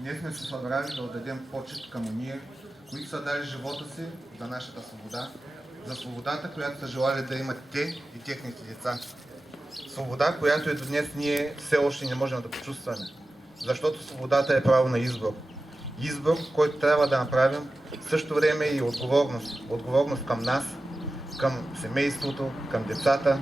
Ние сме се събрали да отдадем почет към уния, които са дали живота си за нашата свобода, за свободата, която са желали да имат те и техните деца. Свобода, която и до днес ние все още не можем да почувстваме. Защото свободата е право на избор. Избор, който трябва да направим, в същото време и отговорност. Отговорност към нас, към семейството, към децата,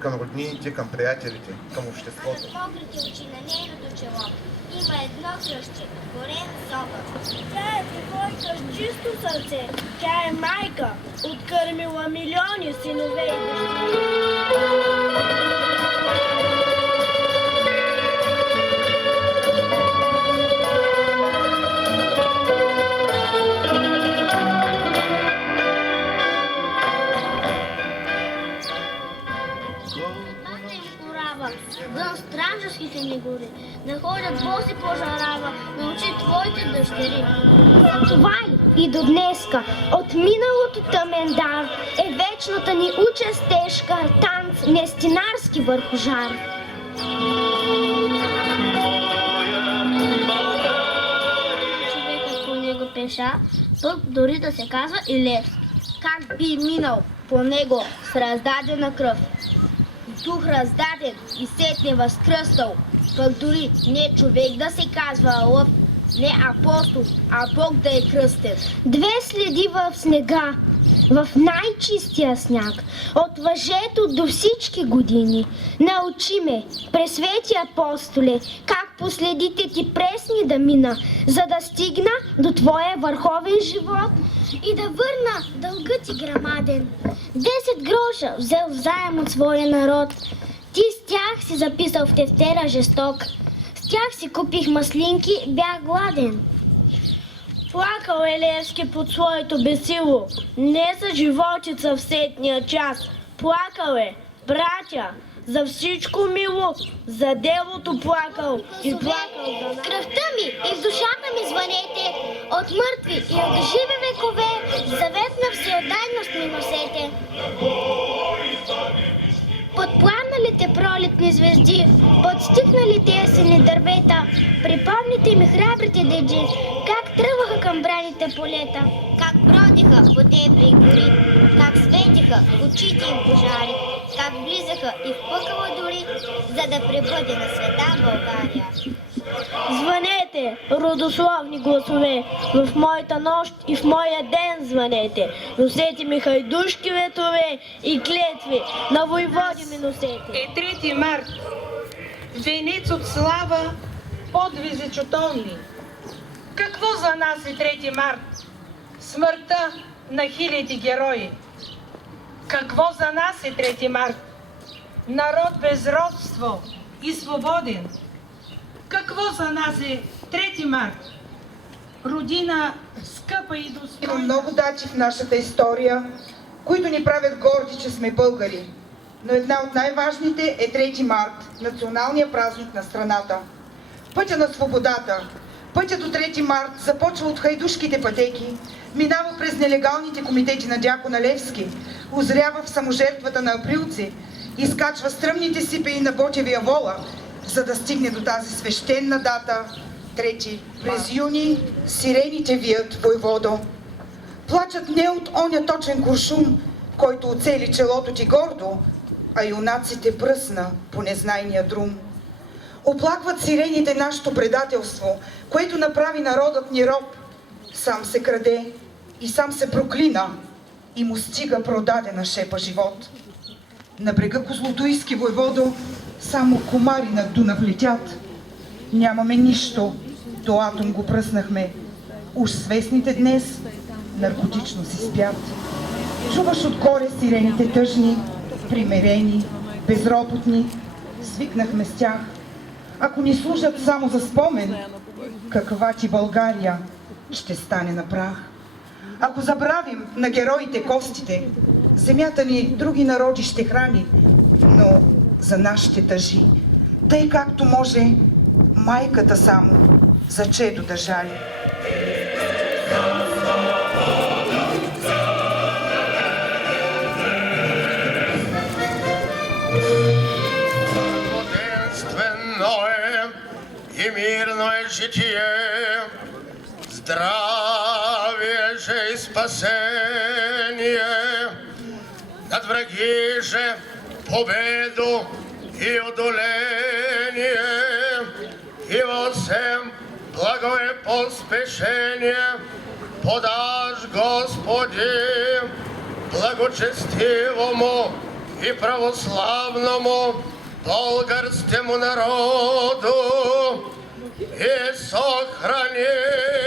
към роднините, към приятелите, към обществото. За мокрите очи на нейното чело има едно кръстче, горен с огън. Тя е девойка с чисто сърце. Тя е майка, откърмила милиони синове и дъщери. Вън странджарските ни гори, да ходят боси по жарава, научи твоите дъщери. Това и до днеска, от миналото тъмен дар, е вечната ни участ тежка, танц нестинарски върху жар. Човекът по него пеша, пък дори да се казва и лев. Как би минал по него с раздадена кръв? Дух раздаден и сетне възкръстал, пък дори не човек да се казва лъв, не апостол, а Бог да е кръстен. Две следи в снега, в най-чистия сняг, от въжето до всички години. Научи ме, пресвети апостоле, как по следите ти пресни да мина, за да стигна до твоя върховен живот и да върна дълга ти грамаден. 10 гроша взел заем от своя народ. Ти с тях си записал в тефтера жесток. С тях си купих маслинки, бях гладен. Плакал е Левски под своето бесило, не за животица в сетния час. Плакал е, братя, за всичко мило, за делото плакал и плакал за нас. Кръвта ми и в душата ми звънете, от мъртви и от живи векове, завет на всеотдайност ми носете. Под пламналите пролетни звезди, под стихналите есени дървета, припомните ми храбрите деди, как тръгваха към браните полета. Как бродиха по дебри и гори, как светиха очите им пожари, как влизаха и в пъкала дори, за да пребъде на света България. Звънете, родословни гласове, в моята нощ и в моя ден звънете. Носете ми хайдушки ветове и клетви, на войводи ми носете. Е 3 март, венец от слава, подвизи чутовни. Какво за нас е 3 март? Смъртта на хиляди герои. Какво за нас е 3 март? Народ без родство и свободен. Какво за нас е 3 март? Родина скъпа и достойна. Има много дати в нашата история, които ни правят горди, че сме българи. Но една от най-важните е 3 март, националния празник на страната. Пътя на свободата, пътя до 3 март започва от хайдушките пътеки, минава през нелегалните комитети на Дякона Левски, озрява в саможертвата на априлци, изкачва стръмните сипеи на Ботевия вола, за да стигне до тази свещена дата, 3 през юни, сирените вият, войводо. Плачат не от оня точен куршум, който оцели челото ти гордо, а юнаците пръсна по незнайния друм. Оплакват сирените нашето предателство, което направи народът ни роб. Сам се краде и сам се проклина и му стига продадена шепа живот. На брега Козлодуйски, войводо, само комари над Дунав летят. Нямаме нищо, до атом го пръснахме. Уж свестните днес наркотично си спят. Чуваш отгоре сирените тъжни, примирени, безропотни, свикнахме с тях. Ако ни служат само за спомен, каква ти България ще стане на прах. Ако забравим на героите костите, земята ни други народи ще храни, но за нас ще тъжи, тъй както може майката само за чедо да жали. и мирное житие, здравие же и спасение, над враги же победу и одоление, и во всем благое поспешение подашь, Господи, благочестивому и православному болгарскому народу, и сохрани